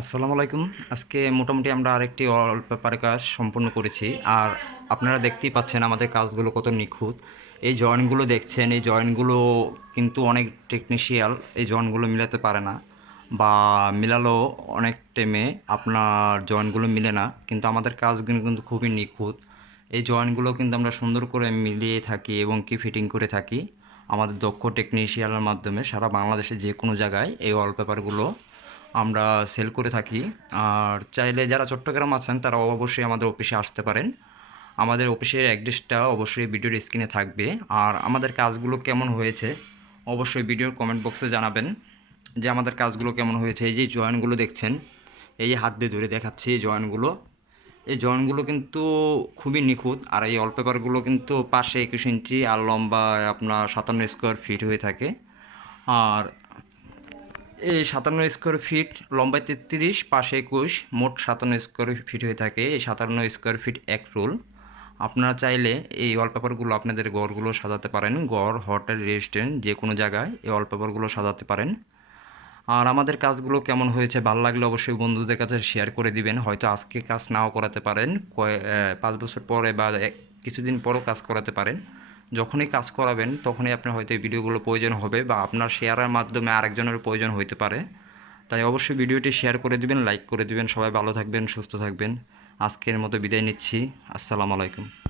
আসসালামু আলাইকুম। আজকে মোটামুটি আমরা আরেকটি অল পেপারে কাজ সম্পূর্ণ করেছি। আর আপনারা দেখতেই পাচ্ছেন আমাদের কাজগুলো কত নিখুঁত। এই জয়েন্টগুলো দেখছেন, এই জয়েন্টগুলো কিন্তু অনেক টেকনিশিয়াল এই জয়েন্টগুলো মিলাতে পারে না। বা মিলালো অনেক টাইমে আপনার জয়েন্টগুলো মিলে না। কিন্তু আমাদের কাজগুলো কিন্তু খুবই নিখুঁত। এই জয়েন্টগুলো কিন্তু আমরা সুন্দর করে মিলিয়ে থাকি এবং কি ফিটিং করে থাকি। আমাদের দক্ষ টেকনিশিয়ালের মাধ্যমে সারা বাংলাদেশে যে কোনো জায়গায় এই ওয়ালপেপারগুলো আমরা সেল করে থাকি। আর চাইলে যারা চট্টগ্রাম আছেন, তারা অবশ্যই আমাদের অফিসে আসতে পারেন। আমাদের অফিসের অ্যাড্রেসটা অবশ্যই ভিডিওর স্ক্রিনে থাকবে। আর আমাদের কাজগুলো কেমন হয়েছে, অবশ্যই ভিডিওর কমেন্ট বক্সে জানাবেন। যে আমাদের কাজগুলো কেমন হয়েছে, এই যে জয়েন্টগুলো দেখছেন, এই যে হাত দিয়ে ধরে দেখাচ্ছি এই জয়েন্টগুলো এই জয়েন্টগুলো কিন্তু খুবই নিখুঁত। আর এই ওয়ালপেপারগুলো কিন্তু পাশে একুশ ইঞ্চি আর লম্বা আপনার সাতান্ন স্কোয়ার ফিট হয়ে থাকে। আর সাতান্ন স্কোয়ার ফিট লম্বায় তেত্রিশ, পাশে একুশ, মোট সাতান্ন স্কোয়ার ফিট হয়ে থাকে। এই সাতান্ন স্কোয়ার ফিট এক রোল। আপনারা চাইলে এই ওয়ালপেপারগুলো আপনাদের গড়গুলো সাজাতে পারেন। গড় হোটেল রেস্টুরেন্ট যে কোনো জায়গায় এই ওয়ালপেপারগুলো সাজাতে পারেন। আর আমাদের কাজগুলো কেমন হয়েছে, ভালো লাগলে অবশ্যই বন্ধুদের কাছে শেয়ার করে দিবেন। হয়তো আজকে কাজ নাও করাতে পারেন পাঁচ বছর পরে বা কিছুদিন পরও কাজ করাতে পারেন। যখনই কাজ করাবেন, তখনই আপনার হয়তো এই ভিডিওগুলো প্রয়োজন হবে বা আপনার শেয়ারের মাধ্যমে আরেকজনের প্রয়োজন হইতে পারে। তাই অবশ্যই ভিডিওটি শেয়ার করে দিবেন, লাইক করে দিবেন। সবাই ভালো থাকবেন, সুস্থ থাকবেন। আজকের মতো বিদায় নিচ্ছি। আসসালামু আলাইকুম।